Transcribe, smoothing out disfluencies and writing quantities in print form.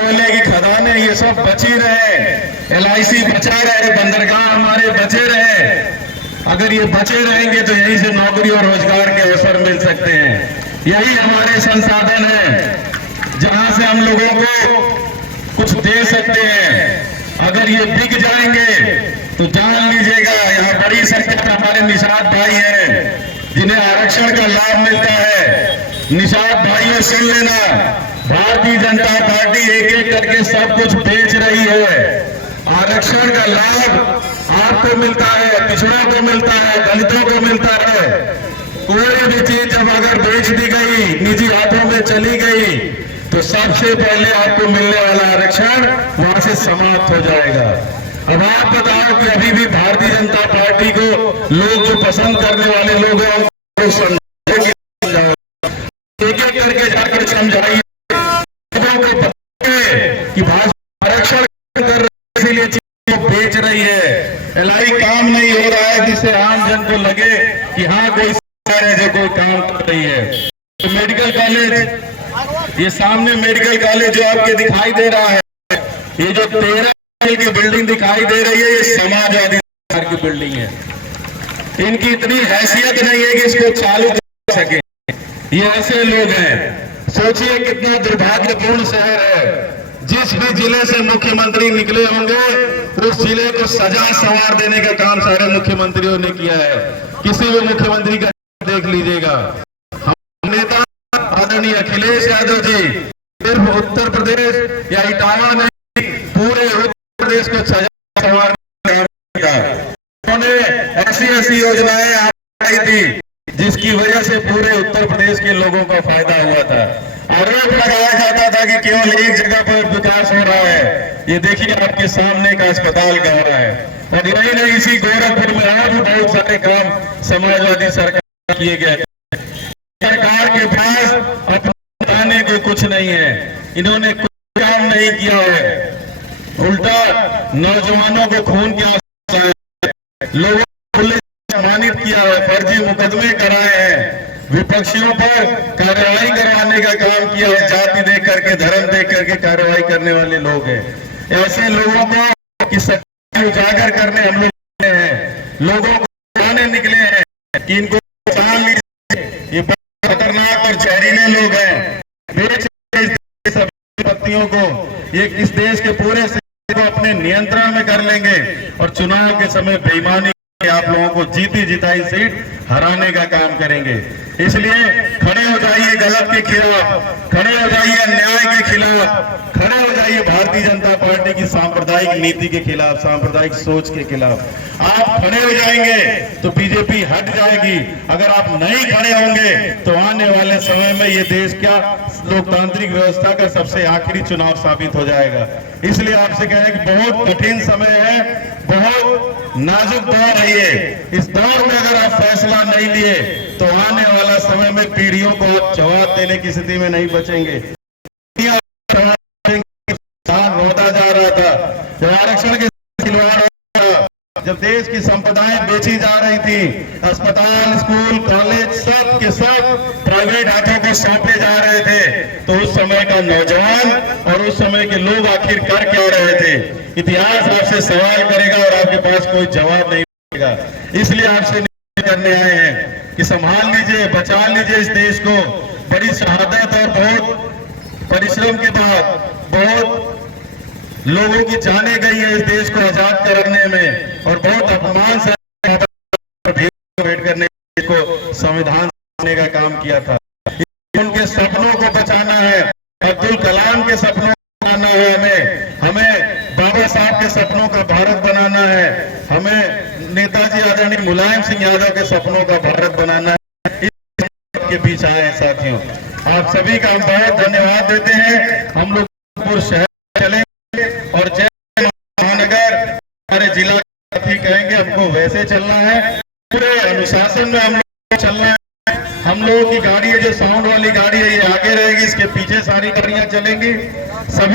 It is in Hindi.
कोयले की खदानें ये सब बची रहे, LIC बचा रहे, बंदरगाह हमारे बचे रहे। अगर ये बचे रहेंगे तो यहीं से नौकरी और रोजगार के अवसर मिल सकते हैं। यही हमारे संसाधन है जहां से हम लोगों को कुछ दे सकते हैं। अगर ये बिक जाएंगे तो जान लीजिएगा, यहाँ बड़ी संख्या में हमारे निषाद भाई हैं जिन्हें आरक्षण का लाभ मिलता है। निषाद भाइयों सुन लेना, भारतीय जनता पार्टी एक एक करके सब कुछ बेच रही है। आरक्षण का लाभ आपको मिलता है, पिछड़ों को मिलता है, दलितों को मिलता है। कोई भी चीज जब अगर बेच दी गई, निजी हाथों में चली गई, तो सबसे पहले आपको मिलने वाला आरक्षण वहां से समाप्त हो जाएगा। अब आप बताओ कि अभी भी भारतीय जनता पार्टी को लोग जो पसंद करने वाले लोग हैं एक एक करके जाकर समझाइए कि भाजपा आरक्षण कर रही है, इसीलिए चीजों को बेच रही है। LI काम नहीं हो रहा है जिससे आम जन को लगे कि हाँ कोई सरकार है जो कोई काम कर रही है। तो मेडिकल कॉलेज, ये सामने मेडिकल कॉलेज जो आपके दिखाई दे रहा है, ये जो 13 की बिल्डिंग दिखाई दे रही है, ये समाजवादी सरकार की बिल्डिंग है। इनकी इतनी हैसियत नहीं है कि इसको चालू कर सके। ये ऐसे लोग हैं, सोचिए कितना दुर्भाग्यपूर्ण शहर है। जिस भी जिले से मुख्यमंत्री निकले होंगे उस जिले को सजा संवार देने का काम सारे मुख्यमंत्रियों ने किया है। किसी भी मुख्यमंत्री का देख लीजिएगा। हम नेता आदरणीय अखिलेश यादव जी सिर्फ उत्तर प्रदेश या इटावा नहीं, पूरे उत्तर प्रदेश को सजा संवार किया। उन्होंने ऐसी योजनाएं आई थी जिसकी वजह से पूरे उत्तर प्रदेश के लोगों का फायदा हुआ था। आरोप लगाया जाता था कि केवल एक जगह पर विकास हो रहा है। ये देखिए आपके सामने का अस्पताल का हो रहा है। और यही नहीं, इसी गोरखपुर में और भी बहुत सारे काम समाजवादी सरकार किए गए। सरकार के पास अपने बताने को कुछ नहीं है, इन्होंने कोई काम नहीं किया है। उल्टा नौजवानों को खून की आशा है, लोगों को सम्मानित किया है, फर्जी मुकदमे कराए हैं, विपक्षियों पर कार्रवाई करवाने का काम किया है। जाति देख करके, धर्म देख करके कार्रवाई करने वाले लोग हैं। ऐसे लोगों को कि सत्य उजागर करने हम लोग हैं, लोगों को बताने निकले हैं कि इनको जान लीजिए, ये खतरनाक और जहरीले लोग हैं। बेच संपत्तियों को ये इस देश के पूरे को अपने नियंत्रण में कर लेंगे और चुनाव के समय बेईमानी आप लोगों को जीती जिताई सीट हराने का काम करेंगे। इसलिए खड़े हो जाइए गलत के खिलाफ, खड़े हो जाइए अन्याय के खिलाफ, खड़े हो जाइए भारतीय जनता पार्टी की सांप्रदायिक नीति के खिलाफ, सांप्रदायिक सोच के खिलाफ। आप खड़े हो जाएंगे तो बीजेपी हट जाएगी। अगर आप नहीं खड़े होंगे तो आने वाले समय में ये देश क्या लोकतांत्रिक व्यवस्था का सबसे आखिरी चुनाव साबित हो जाएगा। इसलिए आपसे कह रहे हैं कि बहुत कठिन समय है, बहुत नाजुक दौर है ये। इस दौर में अगर आप फैसला नहीं लिए तो आने वाला समय में पीढ़ियों को आप जवाब देने की स्थिति में नहीं बचेंगे। रोता जा रहा था जब आरक्षण के खिलवाड़, जब देश की संपदाएं बेची जा रही थी, अस्पताल, स्कूल, कॉलेज सब के सब प्राइवेट हाथों को सौंपे जा रहे थे, तो उस समय का नौजवान और उस समय के लोग आखिर कर क्या रहे थे? इतिहास आपसे सवाल करेगा और आपके पास कोई जवाब नहीं मिलेगा। इसलिए आपसे करने आए हैं कि संभाल लीजिए, बचा लीजिए इस देश को। बड़ी शहादत और बहुत परिश्रम के बाद बहुत लोगों की जाने गई है इस देश को आजाद करने में, और बहुत अपमान से भेंट करने को संविधान देने का काम किया था। उनके सपनों को बचाना है, अब्दुल कलाम के सपनों को बनाना है, हमें बाबा साहब के सपनों का भारत बनाना है, हमें नेताजी आदरणीय मुलायम सिंह यादव के सपनों का भारत बनाना है। के बीच आए हैं साथियों, आप सभी का हम बहुत धन्यवाद देते हैं। हम लोग शहर चले और जय महानगर हमारे जिला साथी कहेंगे हमको वैसे चलना है, पूरे अनुशासन में हम लोग चलना है। हम लोगों की गाड़ी है जो साउंड वाली गाड़ी है, ये आगे रहेगी, इसके पीछे सारी गाड़ियां चलेंगी। सभी